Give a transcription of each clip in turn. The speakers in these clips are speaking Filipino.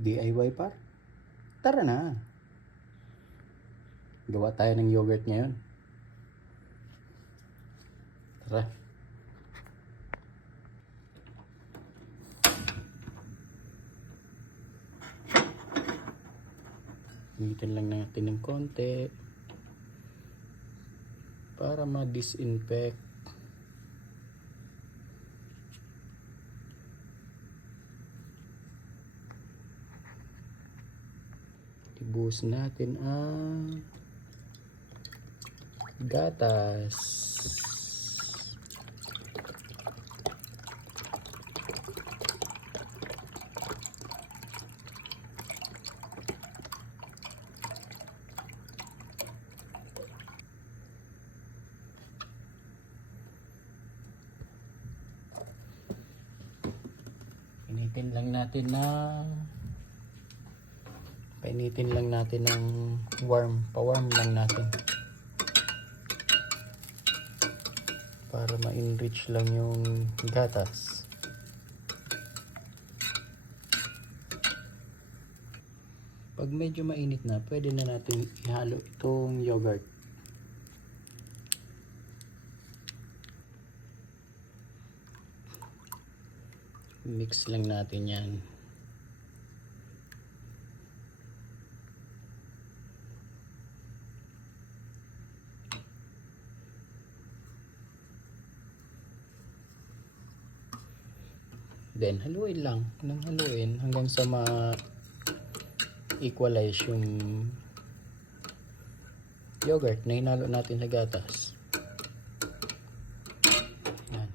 DIY pa? Tara na. Gawa tayo ng yogurt ngayon. Tara. Gamitin lang natin ng konti para ma-disinfect. Ibuhos natin ang gatas. Painitin lang natin ng pa-warm lang natin para ma-enrich lang yung gatas. Pag medyo mainit na, pwede na natin ihalo itong yogurt. Mix lang natin yan. Then haluin lang ng haluin hanggang sa ma-equalize yung yogurt na hinalo natin sa gatas. Yan.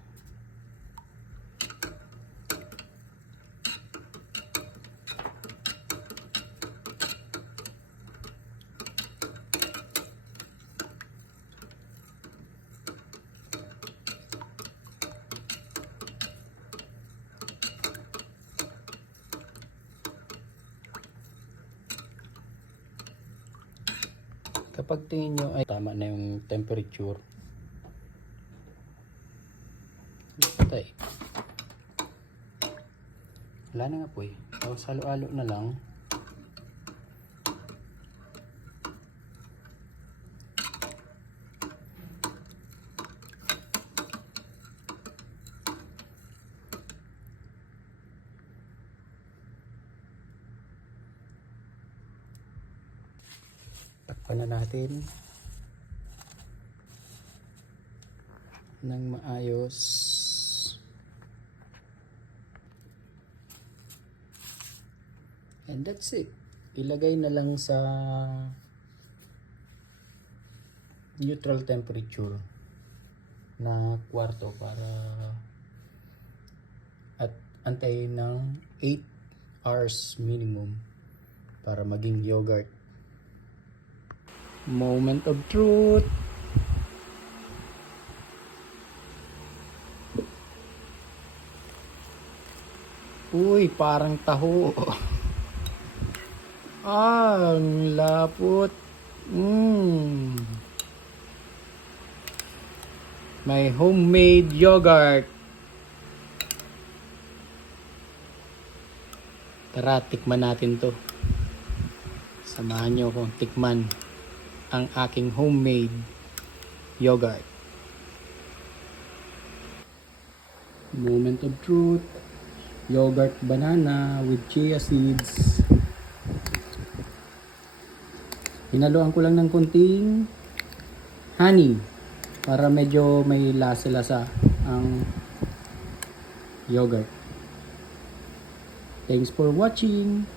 Kapag tingin nyo ay tama na yung temperature, patay. Wala na nga po eh. Tapos halo-halo na lang. Takpan na natin ng maayos. And that's it. Ilagay na lang sa neutral temperature na kwarto para at antayin ng 8 hours minimum para maging yogurt. Moment of truth. Uy, parang taho. Ang lapot. My homemade yogurt. Tara, tikman natin to. Samahan nyo akong tikman ang aking homemade yogurt. Moment of truth. Yogurt banana with chia seeds. Hinaluan ko lang ng konting honey para medyo may lasa-lasa ang yogurt. Thanks for watching.